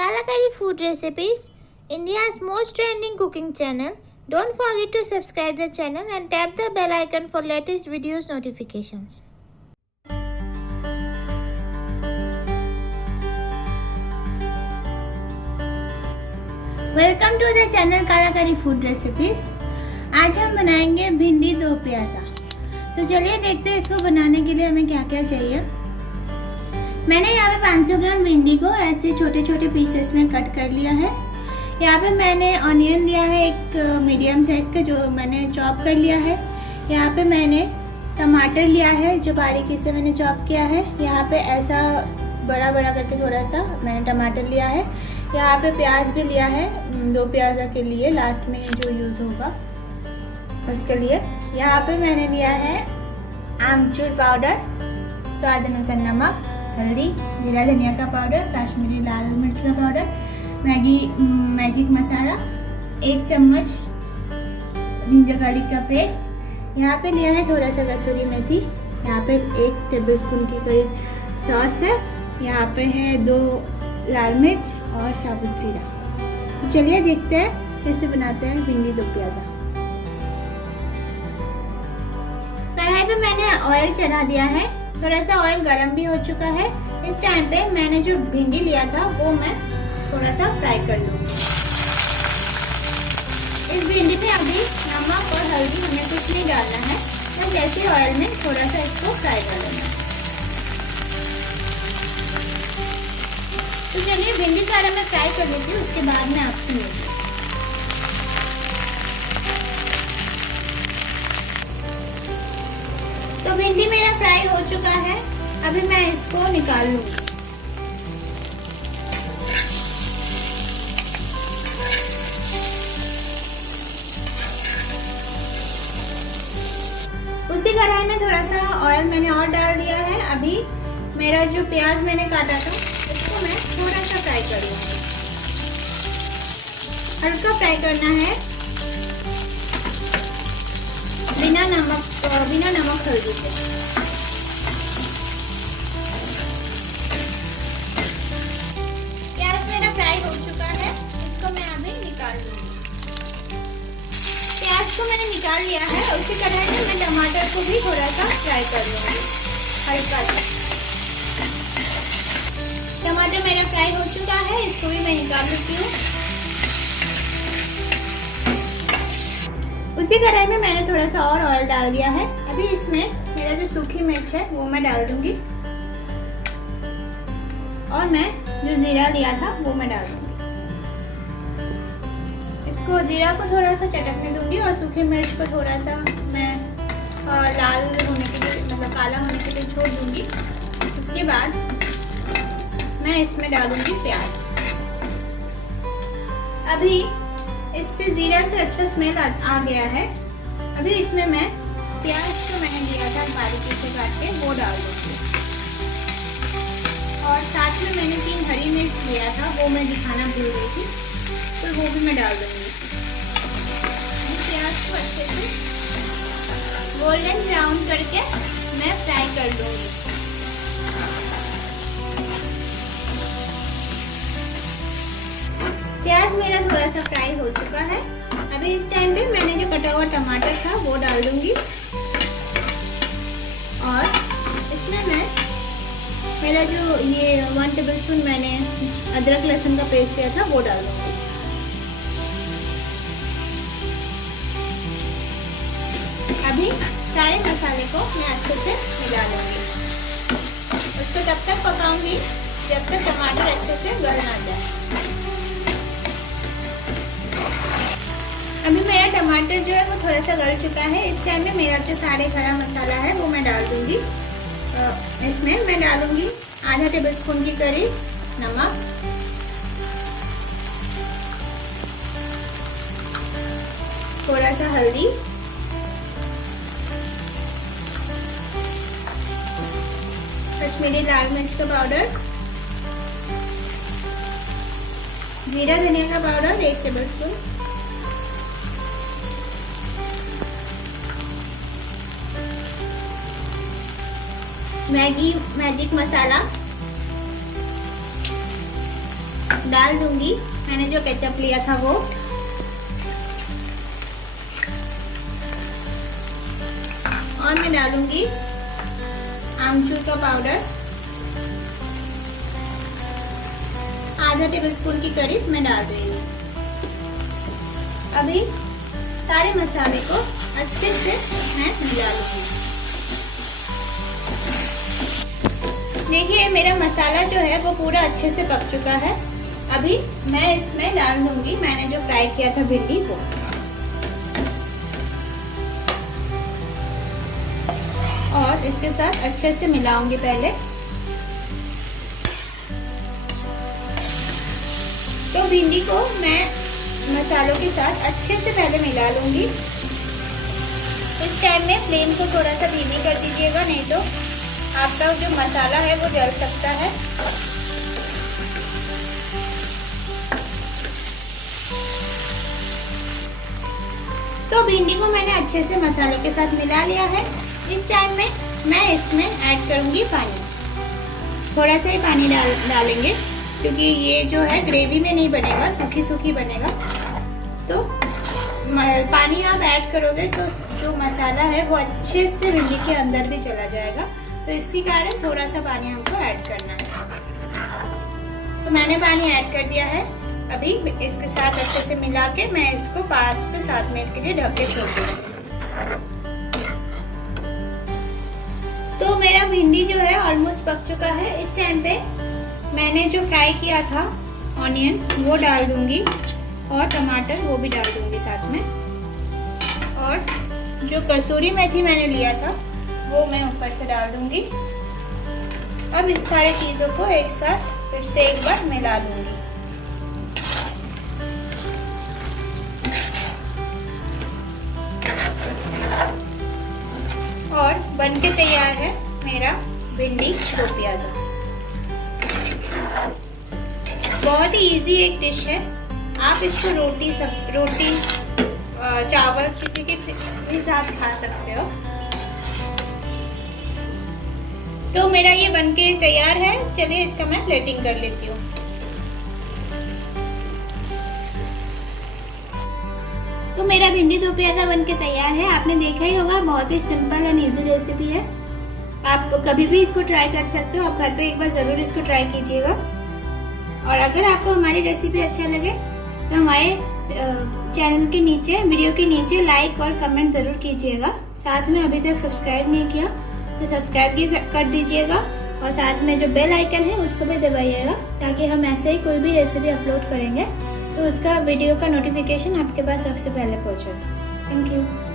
Kalakari Food Recipes, India's most trending cooking channel. Don't forget to subscribe the channel and tap the bell icon for latest videos notifications. Welcome to the channel Kalakari food recipes. आज हम बनाएंगे भिंडी दो प्याजा। तो चलिए देखते हैं इसको बनाने के लिए हमें क्या क्या चाहिए। मैंने यहाँ पे 500 ग्राम भिंडी को ऐसे छोटे छोटे पीसेस में कट कर लिया है। यहाँ पे मैंने ऑनियन लिया है एक मीडियम साइज का, जो मैंने चॉप कर लिया है। यहाँ पे मैंने टमाटर लिया है जो बारीकी से मैंने चॉप किया है। यहाँ पे ऐसा बड़ा बड़ा करके थोड़ा सा मैंने टमाटर लिया है। यहाँ पे प्याज भी लिया है, दो प्याजा के लिए लास्ट में जो यूज़ होगा उसके लिए। यहाँ पे मैंने लिया है आमचूर पाउडर, स्वाद अनुसार नमक, हल्दी, जीरा धनिया का पाउडर, कश्मीरी लाल मिर्च का पाउडर, मैजिक मसाला, 1 चम्मच जिंजर गार्लिक का पेस्ट। यहाँ पे लिया है थोड़ा सा कसूरी मेथी। यहाँ पे 1 टेबलस्पून की करीब सॉस है। यहाँ पे है 2 लाल मिर्च और साबुत जीरा। तो चलिए देखते हैं कैसे बनाते हैं भिंडी दो प्याजा। कढ़ाई पे मैंने ऑयल चढ़ा दिया है, थोड़ा सा ऑयल गरम भी हो चुका है। इस टाइम पे मैंने जो भिंडी लिया था वो मैं थोड़ा सा फ्राई कर लूंगी। इस भिंडी में अभी नमक और हल्दी हमें कुछ नहीं डालना है, बस ऐसे ऑयल में थोड़ा सा इसको फ्राई कर लेना है। तो चलिए भिंडी सारा मैं फ्राई कर लेती हूँ, उसके बाद मैं आपसे मिलती हूँ। तो भिंडी मेरा फ्राई हो चुका है, अभी मैं इसको निकाल लूंगी। उसी कढ़ाई में थोड़ा सा ऑयल मैंने और डाल दिया है। अभी मेरा जो प्याज मैंने काटा था उसको मैं थोड़ा सा फ्राई कर लूंगी। हल्का फ्राई करना है, बिना नमक हल्दी से। प्याज मेरा फ्राई हो चुका है, इसको मैं अभी निकाल लूंगी। प्याज को मैंने निकाल लिया है। उसी कढ़ाई में मैं टमाटर को भी थोड़ा सा फ्राई कर लूंगी, हल्का सा। टमाटर मेरा फ्राई हो चुका है, इसको भी मैं निकाल लेती हूँ। उसी कढ़ाई में मैंने थोड़ा सा और ऑयल डाल दिया है। अभी इसमें मेरा जो सूखी मिर्च है वो मैं डाल दूंगी, और मैं जो जीरा लिया था वो मैं डाल दूंगी। इसको जीरा को थोड़ा सा चटकने दूंगी और सूखी मिर्च को थोड़ा सा मैं लाल होने के लिए, मतलब काला होने के लिए छोड़ दूंगी। उसके बाद मैं इसमें डालूंगी प्याज। अभी इससे जीरा से अच्छा स्मेल आ गया है। अभी इसमें मैं प्याज जो मैंने लिया था बारीकी से काट के वो डाल दूंगी, और साथ में मैंने 3 हरी मिर्च लिया था, वो मैं दिखाना भूल गई थी, तो वो भी मैं डाल दूंगी। प्याज को अच्छे से गोल्डन ब्राउन करके मैं फ्राई कर लूंगी। प्याज मेरा थोड़ा सा फ्राई हो चुका है। अभी इस टाइम पे मैंने जो कटा हुआ टमाटर था वो डाल दूंगी, और इसमें मैं मेरा जो ये 1 टेबलस्पून मैंने अदरक लहसुन का पेस्ट लिया था वो डाल दूंगी। अभी सारे मसाले को मैं अच्छे से मिला लूंगी। उसको तब तक पकाऊंगी जब तक टमाटर अच्छे से गल ना जाए। अभी मेरा टमाटर जो है वो थोड़ा सा गल चुका है। इस टाइम में मेरा जो सारे खड़ा मसाला है वो मैं डाल दूंगी। इसमें मैं डालूंगी आधा टेबलस्पून की करीब नमक, थोड़ा सा हल्दी, कश्मीरी लाल मिर्च का पाउडर, जीरा धनिया का पाउडर 1 टेबलस्पून, मैजिक मसाला डाल दूंगी मैंने जो केचप लिया था वो। और मैं डालूंगी आमचूर का पाउडर, आधा टेबलस्पून की करीब मैं डाल रही हूँ। अभी सारे मसाले को अच्छे से मैं मिला लूंगी। देखिए मेरा मसाला जो है वो पूरा अच्छे से पक चुका है। अभी मैं इसमें डाल दूंगी मैंने जो फ्राई किया था भिंडी को। और इसके साथ अच्छे से मिलाऊंगी पहले। तो भिंडी को मैं मसालों के साथ अच्छे से पहले मिला लूंगी। इस टाइम में फ्लेम को थोड़ा सा धीमी कर दीजिएगा, नहीं तो आपका जो मसाला है वो जल सकता है। तो भिंडी को मैंने अच्छे से मसाले के साथ मिला लिया है। इस टाइम में मैं इसमें ऐड करूंगी पानी। थोड़ा सा ही पानी डालेंगे क्योंकि ये जो है ग्रेवी में नहीं बनेगा, सूखी सूखी बनेगा। तो पानी आप ऐड करोगे तो जो मसाला है वो अच्छे से भिंडी के अंदर भी चला जाएगा। तो इसी कारण थोड़ा सा पानी हमको ऐड करना है। तो मैंने पानी ऐड कर दिया है। अभी इसके साथ अच्छे से मिला के मैं इसको 5 से 7 मिनट के लिए ढक के छोड़ दूंगी। तो मेरा भिंडी जो है ऑलमोस्ट पक चुका है। इस टाइम पे मैंने जो फ्राई किया था ऑनियन वो डाल दूंगी और टमाटर वो भी डाल दूंगी साथ में। और जो कसूरी मेथी मैंने लिया था वो मैं ऊपर से डाल दूंगी। अब इस सारे चीज़ों को एक साथ फिर से एक बार मिला दूंगी। और बनके तैयार है मेरा भिंडी दो प्याजा। बहुत ही इजी एक डिश है। आप इसको रोटी चावल किसी के भी साथ खा सकते हो। तो मेरा ये बनके तैयार है। चलिए इसका मैं प्लेटिंग कर लेती हूँ। तो मेरा भिंडी दो प्याजा बनके तैयार है। आपने देखा ही होगा, बहुत ही सिंपल एंड इजी रेसिपी है। आप कभी भी इसको ट्राई कर सकते हो। आप घर पे एक बार ज़रूर इसको ट्राई कीजिएगा। और अगर आपको हमारी रेसिपी अच्छा लगे तो हमारे चैनल के नीचे, वीडियो के नीचे लाइक और कमेंट ज़रूर कीजिएगा। साथ में अभी तक सब्सक्राइब नहीं किया तो सब्सक्राइब भी कर दीजिएगा। और साथ में जो बेल आइकन है उसको भी दबाइएगा, ताकि हम ऐसे ही कोई भी रेसिपी अपलोड करेंगे तो उसका वीडियो का नोटिफिकेशन आपके पास सबसे पहले पहुँचे। Thank you.